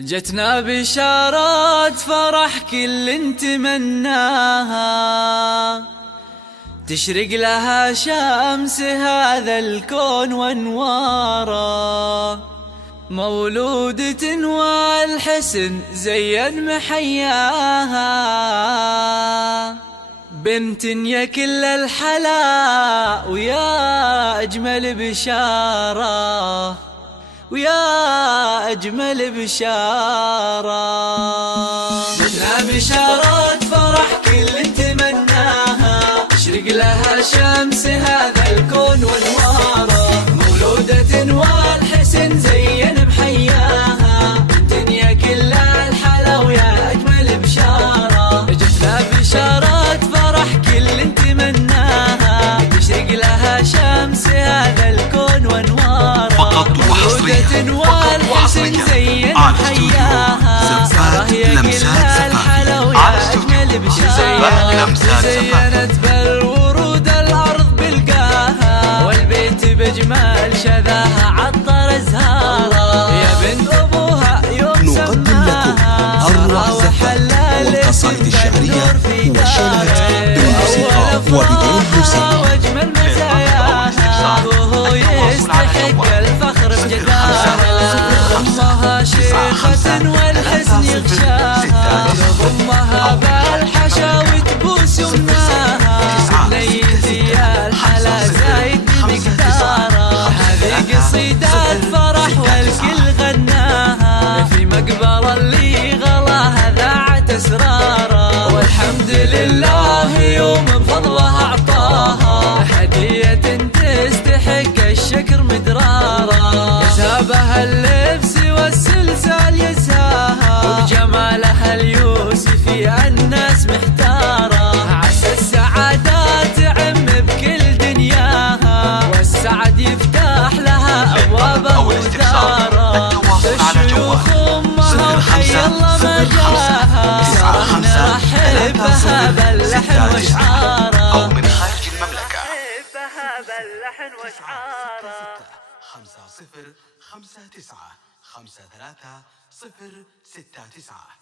جتنا بشارات فرح كل نتمناها، تشرق لها شمس هذا الكون وانواره، مولودة والحسن زين محياها، بنت يا كل الحلا ويا أجمل بشارة، ويا أجمل بشارة. جتنا بشارات فرح كل نتمناها، تشرق لها شمس هذا الكون وانواره، مولودة والحسن زين بحياها، الدنيا كلها الحلا ويا أجمل بشارة. جتنا بشارات فرح كل نتمناها، تشرق لها شمس هذا الكون وانواره، مولودة والحسن زين بحياها، راهي كلها الحلا ويا أجمل بشارة. زينت بالورود الأرض بلقاها، والبيت بجمال شذاها عطر أزهاره، يا بنت أبوها يوم سماها وحلى والقصائد الشعرية والشيلات بالموسيقى وبدون موسيقى، واجمل مزاياها، وهو يستحق الفخر بجدارها، امها شيخة والحسن يغشاها، امها بالحشا وتبوس يمناها، نيتي يا الحلا زايد بمقدارها، هذه قصيدة فرح والكل غناها، في مقبرة اللي غلاها ذاعت اسرارها، والحمد لله يوم بفضلها اعطاها هدية تستحق الشكر مدرارها، يسابها اللبس والسلسال يزهاها، وبجمالها اليوسفي الناس محتارة، عسى السعادة تعم بكل دنياها، والسعد يفتح لها أبوابه وداره، الشيوخ أمها وحي الله ما جاها، نحبها باللحن واشعاره، أو من خارج المملكة. نحبها باللحن واشعاره. 50 59 53 069